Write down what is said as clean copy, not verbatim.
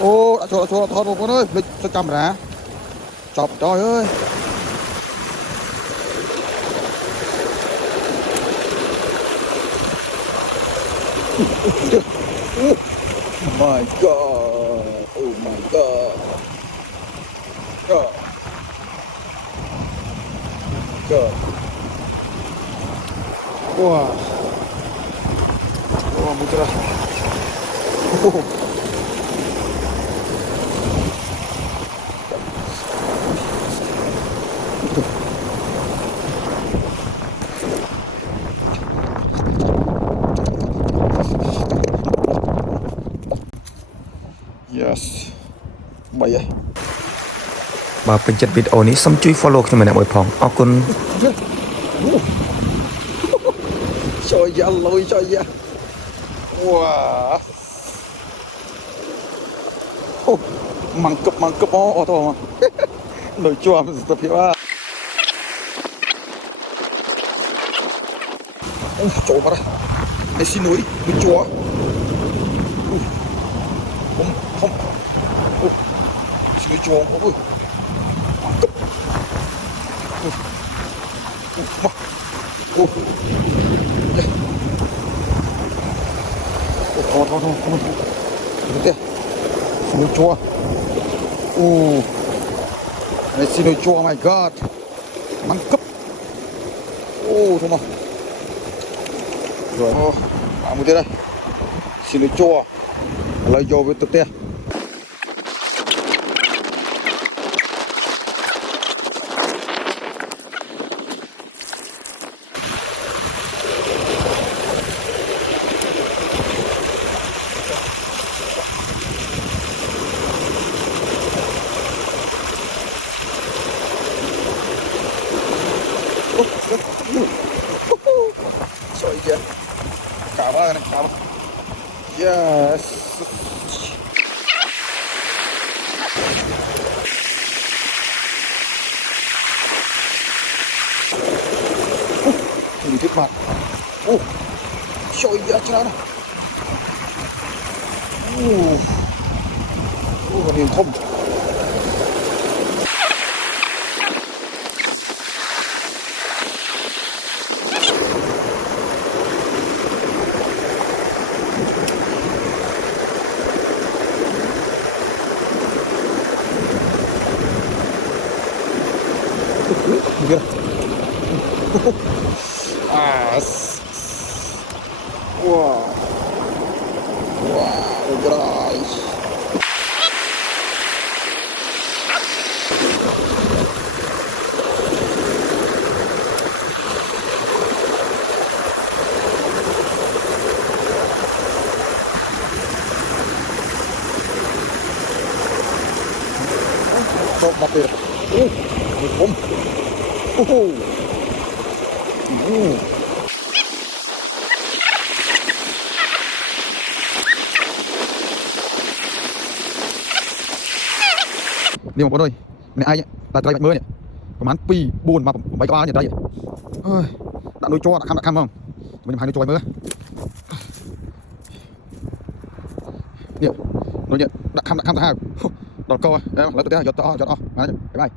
ô đã cho thoát một con ơi lịch cho chậm rã chọc trời ơi. Oh my god, oh my god, god, god. Wow, wow, mucha. Oh. Yes 3ហើយបើពេញចិត្តវីដេអូនេះសូមជួយ follow ខ្ញុំម្នាក់មួយផងអរគុណ trời da lôi trời da wow oh, mangkep oh thôi nồi chua tập hiệu à chỗ mà đây ai xin núi chua không không xin núi chua không ơi mangkep thôi được xin núi chua này xin núi chua my god mangkep thôi mà rồi một tí đây xin núi chua lấy vô với tập tiền trời ơi cả ba này cả ba yes đi tiếp mặt trời ơi chưa nào còn nhiều không Mira. Wow. Wow, guys. Không bắt được. Không. Đi một con ơi, này ai nhỉ? Là trai mới nhỉ? Có mán pi buồn mà mấy con nhỉ đây. Ơi, đã nuôi cho đã khăm không? Mình hai nuôi cho mới. Điệu, nuôi nhận đã khăm hai. Đọt câu à? Đây, lấy tôi giật to, bye bye.